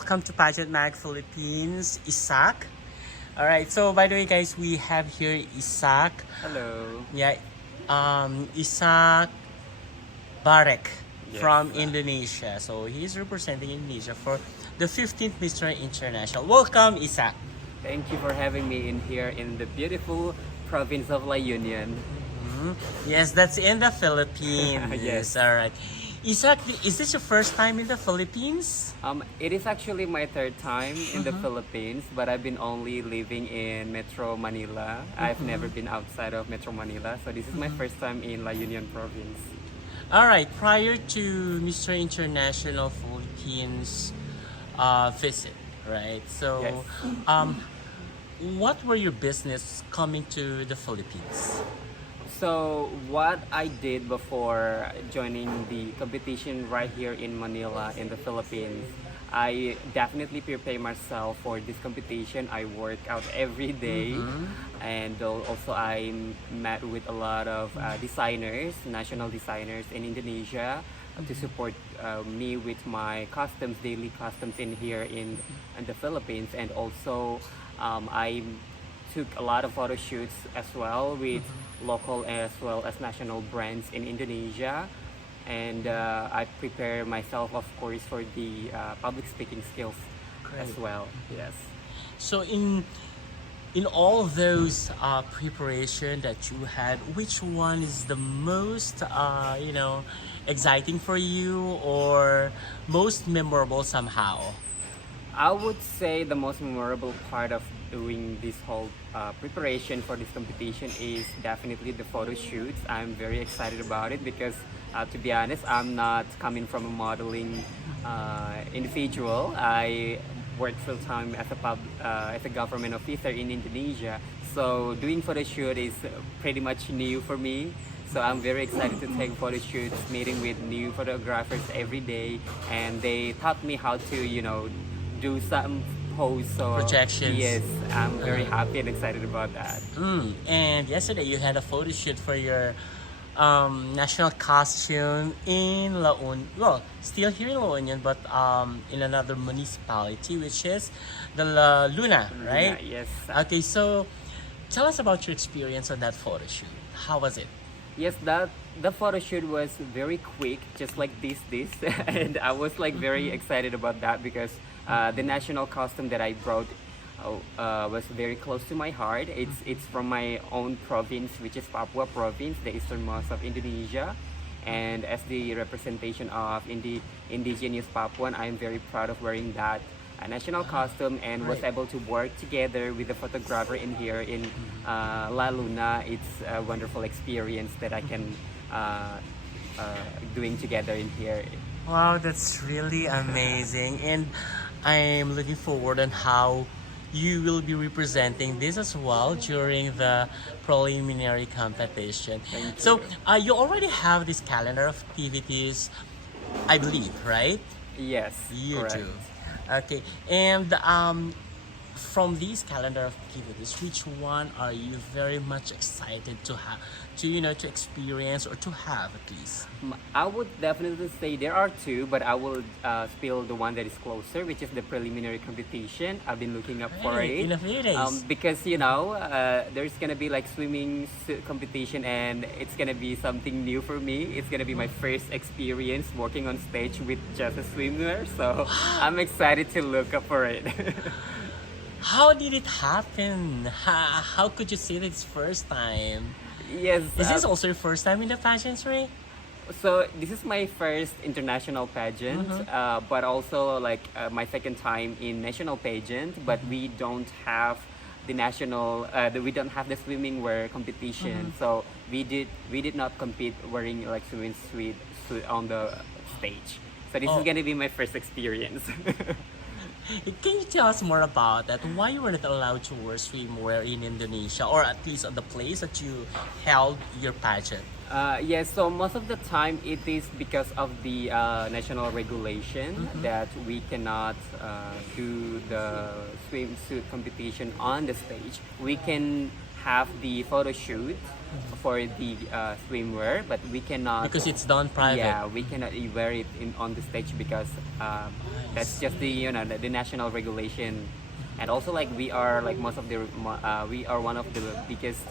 welcome to Pageant Mag Philippines, Isaac. All right, so by the way, guys, we have here Isaac. Hello. Yeah, Isaac Barek Yes. from Indonesia. So he's representing Indonesia for the 15th Mr. International. Welcome, Isaac. Thank you for having me in here in the beautiful province of La Union. Yes, that's in the Philippines. Yes. All right. Isaac, is this your first time in the Philippines? It is actually my third time in the Philippines, but I've been only living in Metro Manila. I've never been outside of Metro Manila, so this is my first time in La Union province. All right. Prior to Mr. International Philippines visit, right? So, Yes. what were your business coming to the Philippines? So what I did before joining the competition right here in Manila in the Philippines, I definitely prepare myself for this competition. I work out every day, and also I met with a lot of designers, national designers in Indonesia, to support me with my customs, daily customs in here in the Philippines, and also I took a lot of photo shoots as well with local as well as national brands in Indonesia, and I prepare myself, of course, for the public speaking skills as Great. well. Yes. So in all those preparation that you had, which one is the most exciting for you or most memorable somehow? I would say the most memorable part of doing this whole preparation for this competition is definitely the photo shoots. I'm very excited about it because, to be honest, I'm not coming from a modeling individual. I work full time as a government officer in Indonesia. So doing photo shoot is pretty much new for me. So I'm very excited to take photo shoots, meeting with new photographers every day, and they taught me how to, do some pose. So Projections. yes, I'm very happy and excited about that. And yesterday you had a photo shoot for your national costume in La Union. Well, still here in La Union, but in another municipality, which is the La Luna, right? Yes. Okay, so tell us about your experience on that photo shoot. How was it? Yes, that the photo shoot was very quick, just like this, and I was like very excited about that because the national costume that I brought was very close to my heart. It's from my own province, which is Papua province, the easternmost of Indonesia, and as the representation of indigenous Papuan, I am very proud of wearing that national costume and was Right. able to work together with the photographer in here in La Luna. It's a wonderful experience that I can doing together in here. Wow, that's really amazing. And I'm looking forward on how you will be representing this as well during the preliminary competition. Thank So, you. you already have this calendar of activities, I believe, right? Yes, You correct. do. Okay. And from these calendar of activities, which one are you very much excited to have, to experience or to have at least? I would definitely say there are two, but I will spill the one that is closer, which is the preliminary competition. I've been looking up for Right, it. in a few days. Because there's gonna be like swimming competition, and it's gonna be something new for me. It's gonna be my first experience working on stage with just a swimwear, so I'm excited to look up for it. How did it happen? How could you say that it's first time? Yes. Is this also your first time in the pageantry? So this is my first international pageant, but also like my second time in national pageant. But we don't have the national, we don't have the swimming wear competition. So we did not compete wearing like swimming suit on the stage. So this Oh. is gonna be my first experience. Can you tell us more about that? Why you were not allowed to wear swimwear in Indonesia, or at least at the place that you held your pageant? Yes, so most of the time it is because of the national regulation that we cannot do the swimsuit competition on the stage. We can have the photo shoot for the swimwear, but we cannot. Because it's done private. Yeah, we cannot wear it in on the stage because that's just the the national regulation, and also like we are like most of the we are one of the biggest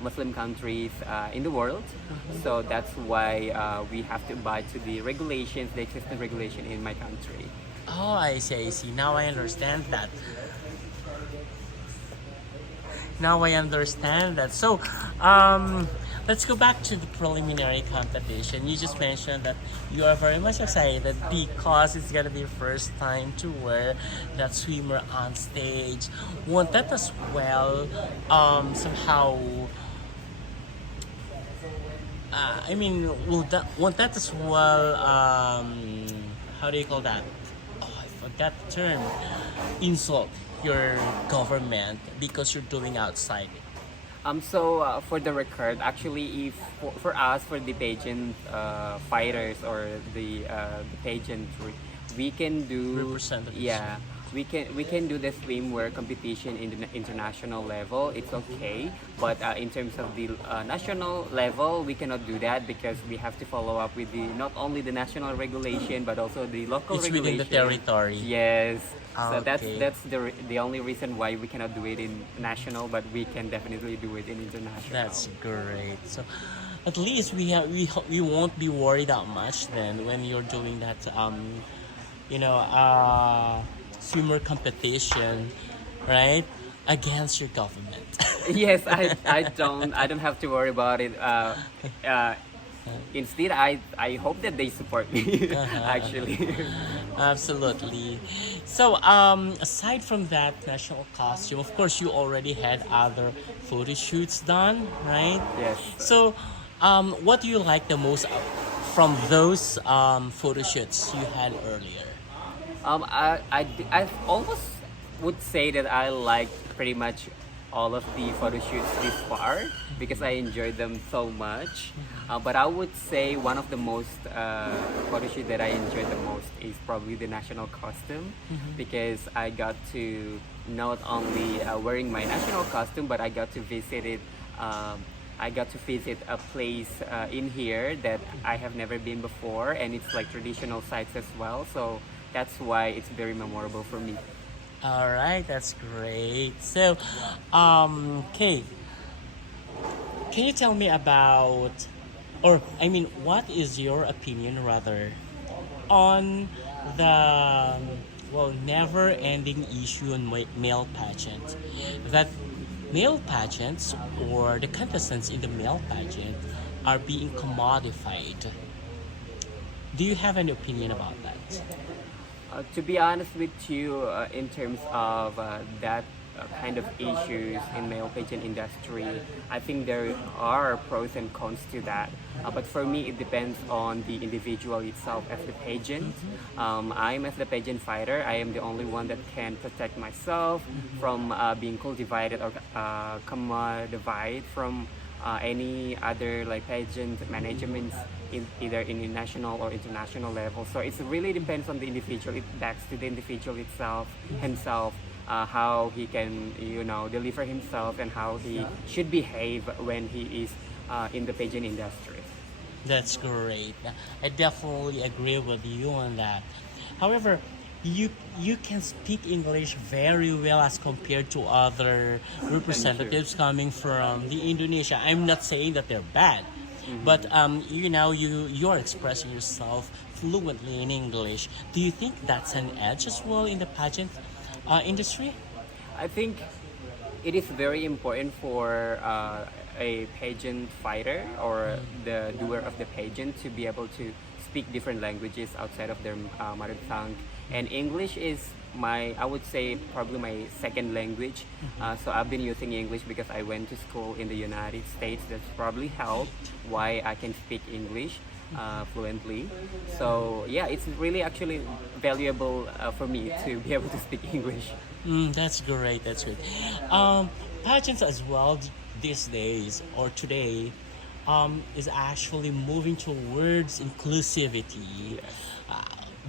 Muslim countries in the world, so that's why we have to abide to the regulations, the existing regulation in my country. Oh, I see, I see. Now I understand that. Now I understand that. So, let's go back to the preliminary competition. You just mentioned that you are very much excited because it's gonna be your first time to wear that swimmer on stage. Want that as well, somehow. I mean, will that want that as well? How do you call that? Oh, I forgot the term. Insult your government because you're doing outside. For the record, actually, if for us, for the pageant fighters or the pageant, we can do, Representatives. yeah, we can do the swimwear competition in the international level. It's okay, but in terms of the national level, we cannot do that because we have to follow up with the not only the national regulation but also the local It's regulation. within the territory. Yes. So Okay. that's the only reason why we cannot do it in national, but we can definitely do it in international. That's great. So, at least we won't be worried that much then when you're doing that you know swimmer competition, right? Against your government. Yes, I don't have to worry about it. Instead, I hope that they support me. Actually. Absolutely. So, aside from that national costume, of course, you already had other photo shoots done, right? Yes. So, what do you like the most from those photo shoots you had earlier? I almost would say that I like pretty much all of the photo shoots this far because I enjoyed them so much. But I would say one of the most photo shoot that I enjoyed the most is probably the national costume because I got to not only wearing my national costume, but I got to visit it. I got to visit a place in here that I have never been before, and it's like traditional sites as well. So that's why it's very memorable for me. All right, that's great. So, Kate, can you tell me about, or I mean, what is your opinion rather on the well never-ending issue on male pageants that male pageants or the contestants in the male pageant are being commodified? Do you have any opinion about that? To be honest with you, in terms of that kind of issues in male pageant industry, I think there are pros and cons to that. But for me, it depends on the individual itself as the pageant. I'm as the pageant fighter. I am the only one that can protect myself from being cultivated or commodified from any other like pageant managements either in the national or international level. So it really depends on the individual. It backs to the individual itself, himself, how he can deliver himself and how he should behave when he is in the pageant industry. That's great. I definitely agree with you on that. However, you can speak English very well as compared to other representatives coming from the Indonesia. I'm not saying that they're bad, but you're expressing yourself fluently in English. Do you think that's an edge as well in the pageant industry? I think it is very important for a pageant fighter or the doer of the pageant to be able to speak different languages outside of their mother tongue. And English is I would say, probably my second language. So I've been using English because I went to school in the United States. That's probably helped why I can speak English fluently. So yeah, it's really actually valuable for me to be able to speak English. That's great. That's great. Pageants as well these days or today is actually moving towards inclusivity. Yes.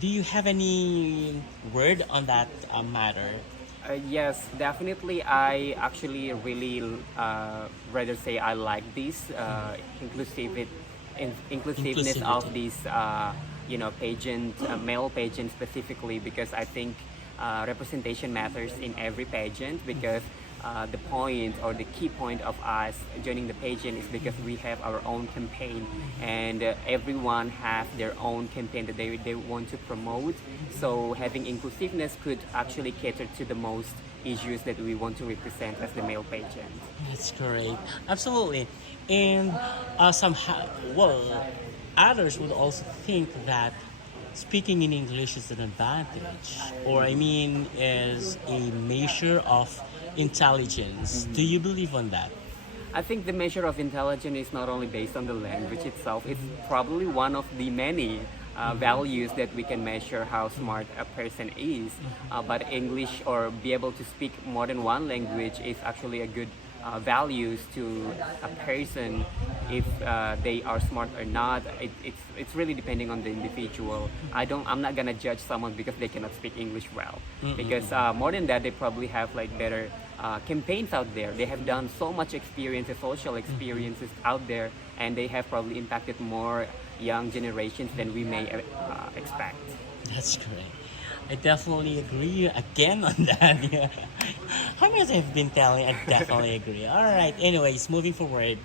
Do you have any word on that matter? Yes, definitely. I actually really rather say I like this inclusiveness of Inclusivity. this pageant, male pageant specifically, because I think representation matters in every pageant, because the point or the key point of us joining the pageant is because we have our own campaign, and everyone has their own campaign that they want to promote. So having inclusiveness could actually cater to the most issues that we want to represent as the male pageant. That's great. Absolutely. And somehow, well, others would also think that speaking in English is an advantage, or I mean, is a measure of intelligence. Do you believe on that? I think the measure of intelligence is not only based on the language itself, it's probably one of the many values that we can measure how smart a person is. But English, or be able to speak more than one language, is actually a good values to a person. If they are smart or not, it's really depending on the individual. I'm not gonna judge someone because they cannot speak English well, because more than that, they probably have like better campaigns out there. They have done so much experiences, social experiences out there, and they have probably impacted more young generations than we may expect. That's great. I definitely agree again on that. Yeah. How many times I've been telling, I definitely agree. All right. Anyways, moving forward,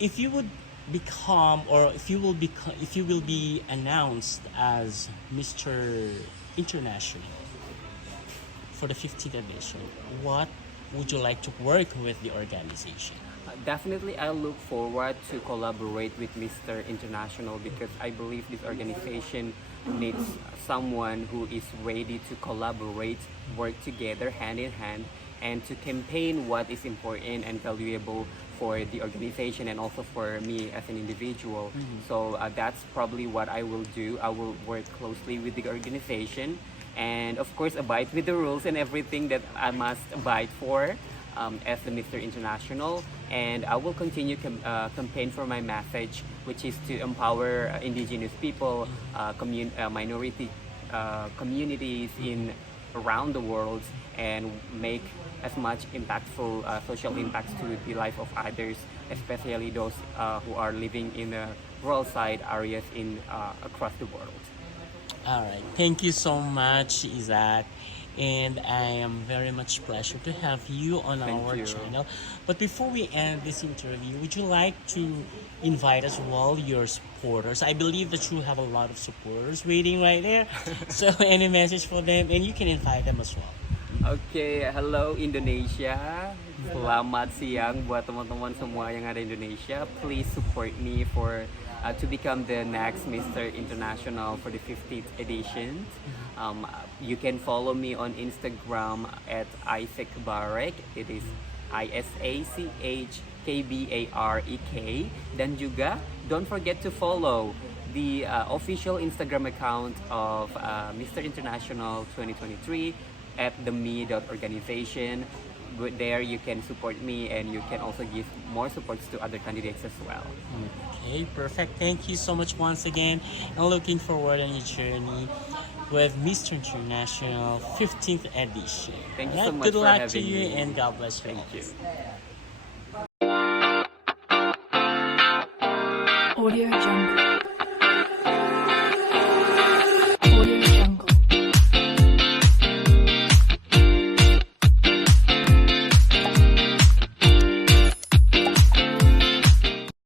if you would become, or if you will be announced as Mr. International for the 15th edition, what would you like to work with the organization? Definitely, I look forward to collaborate with Mr. International, because I believe this organization needs someone who is ready to collaborate, work together hand in hand, and to campaign what is important and valuable for the organization and also for me as an individual. So that's probably what I will do. I will work closely with the organization, and of course abide with the rules and everything that I must abide for as the Mr. International. And I will continue campaign for my message, which is to empower indigenous people, minority communities in around the world, and make as much impactful social impacts to the life of others, especially those who are living in the rural side areas in across the world. All right. Thank you so much, Isaac. And I am very much pleasure to have you on Thank our you. channel. But before we end this interview, would you like to invite as well your supporters? I believe that you have a lot of supporters waiting right there. So any message for them, and you can invite them as well. Okay, hello Indonesia. Selamat siang buat teman-teman semua yang ada di Indonesia. Please support me for to become the next Mr. International for the 15th edition. You can follow me on Instagram at Isaac Barek. It is ISACHKBAREK. Dan juga don't forget to follow the official Instagram account of Mr. International 2023 at theme.organization. There you can support me, and you can also give more supports to other candidates as well. Okay, perfect. Thank you so much once again. And looking forward on your journey with Mr. International 15th edition. Thank you Yeah, so much good for luck to having you, me. and God bless you. Thank you. Audio Jungle.